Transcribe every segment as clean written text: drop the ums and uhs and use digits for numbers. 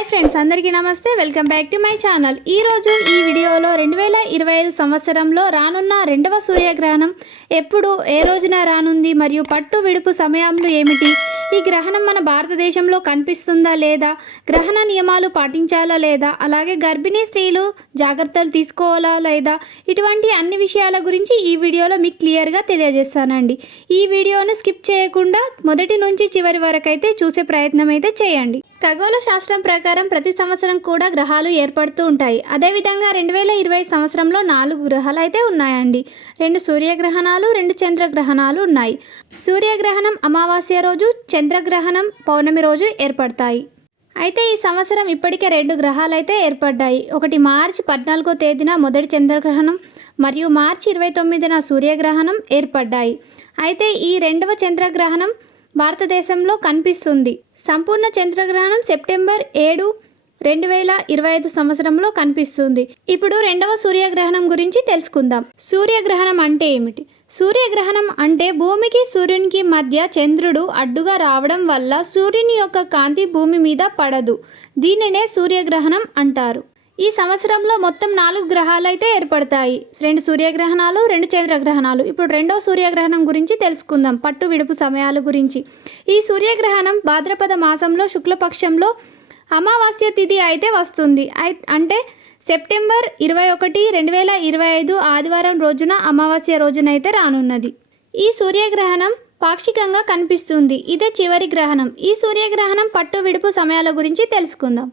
Hi friends, అందరికీ నమస్తే. Welcome back to my channel. ఈరోజు ఈ వీడియోలో 2025 సంవత్సరంలో రానున్న రెండవ సూర్యగ్రహణం ఎప్పుడు, ఏ రోజున రానుంది మరియు పట్టు విడుపు సమయాలు ఏమిటి, ఈ గ్రహణం మన భారతదేశంలో కనిపిస్తుందా లేదా, గ్రహణ నియమాలు పాటించాలా లేదా, అలాగే గర్భిణీ స్త్రీలు జాగ్రత్తలు తీసుకోవాలా లేదా, ఇటువంటి అన్ని విషయాల గురించి ఈ వీడియోలో మీకు క్లియర్గా తెలియజేస్తానండి. ఈ వీడియోను స్కిప్ చేయకుండా మొదటి నుంచి చివరి వరకు అయితే చూసే ప్రయత్నం అయితే చేయండి. ఖగోళ శాస్త్రం ప్రకారం ప్రతి సంవత్సరం కూడా గ్రహాలు ఏర్పడుతూ ఉంటాయి. అదేవిధంగా 2020 సంవత్సరంలో 4 గ్రహాలు అయితే ఉన్నాయండి. 2 సూర్యగ్రహణాలు, 2 చంద్రగ్రహణాలు ఉన్నాయి. సూర్యగ్రహణం అమావాస్య రోజు, చంద్రగ్రహణం పౌర్ణమి రోజు ఏర్పడతాయి. అయితే ఈ సంవత్సరం ఇప్పటికే 2 గ్రహాలు అయితే ఏర్పడ్డాయి. ఒకటి మార్చి 14వ తేదీన మొదటి చంద్రగ్రహణం మరియు మార్చి 29న సూర్యగ్రహణం ఏర్పడ్డాయి. అయితే ఈ రెండవ చంద్రగ్రహణం భారతదేశంలో కనిపిస్తుంది. సంపూర్ణ చంద్రగ్రహణం సెప్టెంబర్ 7, 2025 సంవత్సరంలో కనిపిస్తుంది. ఇప్పుడు రెండవ సూర్యగ్రహణం గురించి తెలుసుకుందాం. సూర్యగ్రహణం అంటే ఏమిటి? సూర్యగ్రహణం అంటే భూమికి సూర్యునికి మధ్య చంద్రుడు అడ్డుగా రావడం వల్ల సూర్యుని యొక్క కాంతి భూమి మీద పడదు. దీనినే సూర్యగ్రహణం అంటారు. ఈ సంవత్సరంలో మొత్తం 4 గ్రహాలు అయితే ఏర్పడతాయి. 2 సూర్యగ్రహణాలు, 2 చంద్రగ్రహణాలు. ఇప్పుడు రెండవ సూర్యగ్రహణం గురించి తెలుసుకుందాం, పట్టు విడుపు సమయాల గురించి. ఈ సూర్యగ్రహణం భాద్రపద మాసంలో శుక్లపక్షంలో అమావాస్య తిథి అయితే వస్తుంది. అంటే సెప్టెంబర్ 21, 2025 ఆదివారం రోజున అమావాస్య రోజునైతే రానున్నది. ఈ సూర్యగ్రహణం పాక్షికంగా కనిపిస్తుంది. ఇదే చివరి గ్రహణం. ఈ సూర్యగ్రహణం పట్టు విడుపు సమయాల గురించి తెలుసుకుందాం.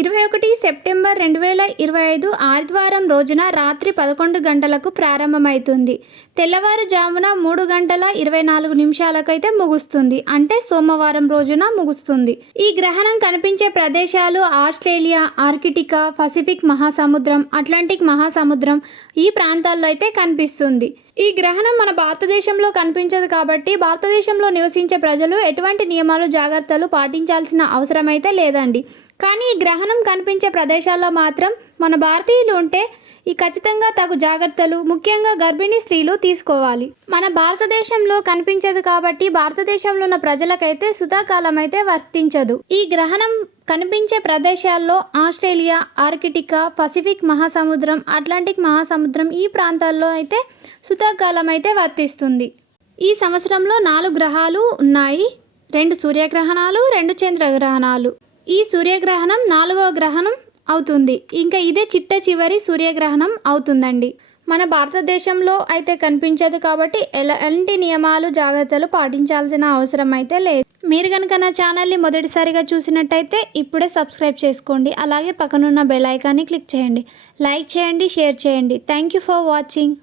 21 సెప్టెంబర్ 2025 ఆదివారం రోజున రాత్రి 11 గంటలకు ప్రారంభమవుతుంది. తెల్లవారుజామున 3 గంటల 24 నిమిషాలకైతే ముగుస్తుంది. అంటే సోమవారం రోజున ముగుస్తుంది. ఈ గ్రహణం కనిపించే ప్రదేశాలు ఆస్ట్రేలియా, ఆర్కిటికా, పసిఫిక్ మహాసముద్రం, అట్లాంటిక్ మహాసముద్రం ఈ ప్రాంతాల్లో అయితే కనిపిస్తుంది. ఈ గ్రహణం మన భారతదేశంలో కనిపించదు కాబట్టి భారతదేశంలో నివసించే ప్రజలు ఎటువంటి నియమాలు, జాగ్రత్తలు పాటించాల్సిన అవసరం అయితే లేదండి. కానీ ఈ గ్రహణం కనిపించే ప్రదేశాల్లో మాత్రం మన భారతీయులు ఉంటే ఈ ఖచ్చితంగా తగు జాగ్రత్తలు, ముఖ్యంగా గర్భిణీ స్త్రీలు తీసుకోవాలి. మన భారతదేశంలో కనిపించదు కాబట్టి భారతదేశంలో ఉన్న ప్రజలకైతే సుతాకాలం అయితే వర్తించదు. ఈ గ్రహణం కనిపించే ప్రదేశాల్లో ఆస్ట్రేలియా, ఆర్కిటికా, పసిఫిక్ మహాసముద్రం, అట్లాంటిక్ మహాసముద్రం ఈ ప్రాంతాల్లో అయితే సుతాకాలం అయితే వర్తిస్తుంది. ఈ సంవత్సరంలో 4 గ్రహాలు ఉన్నాయి. 2 సూర్యగ్రహణాలు, 2 చంద్రగ్రహణాలు. ఈ సూర్యగ్రహణం 4వ గ్రహణం అవుతుంది. ఇంకా ఇదే చిట్ట చివరి సూర్యగ్రహణం అవుతుందండి. మన భారతదేశంలో అయితే కనిపించదు కాబట్టి ఎలాంటి నియమాలు, జాగ్రత్తలు పాటించాల్సిన అవసరం అయితే లేదు. మీరు కనుక నా ఛానల్ని మొదటిసారిగా చూసినట్టయితే ఇప్పుడే సబ్స్క్రైబ్ చేసుకోండి. అలాగే పక్కనున్న బెల్ ఐకాన్ని క్లిక్ చేయండి. లైక్ చేయండి, షేర్ చేయండి. Thank you for watching.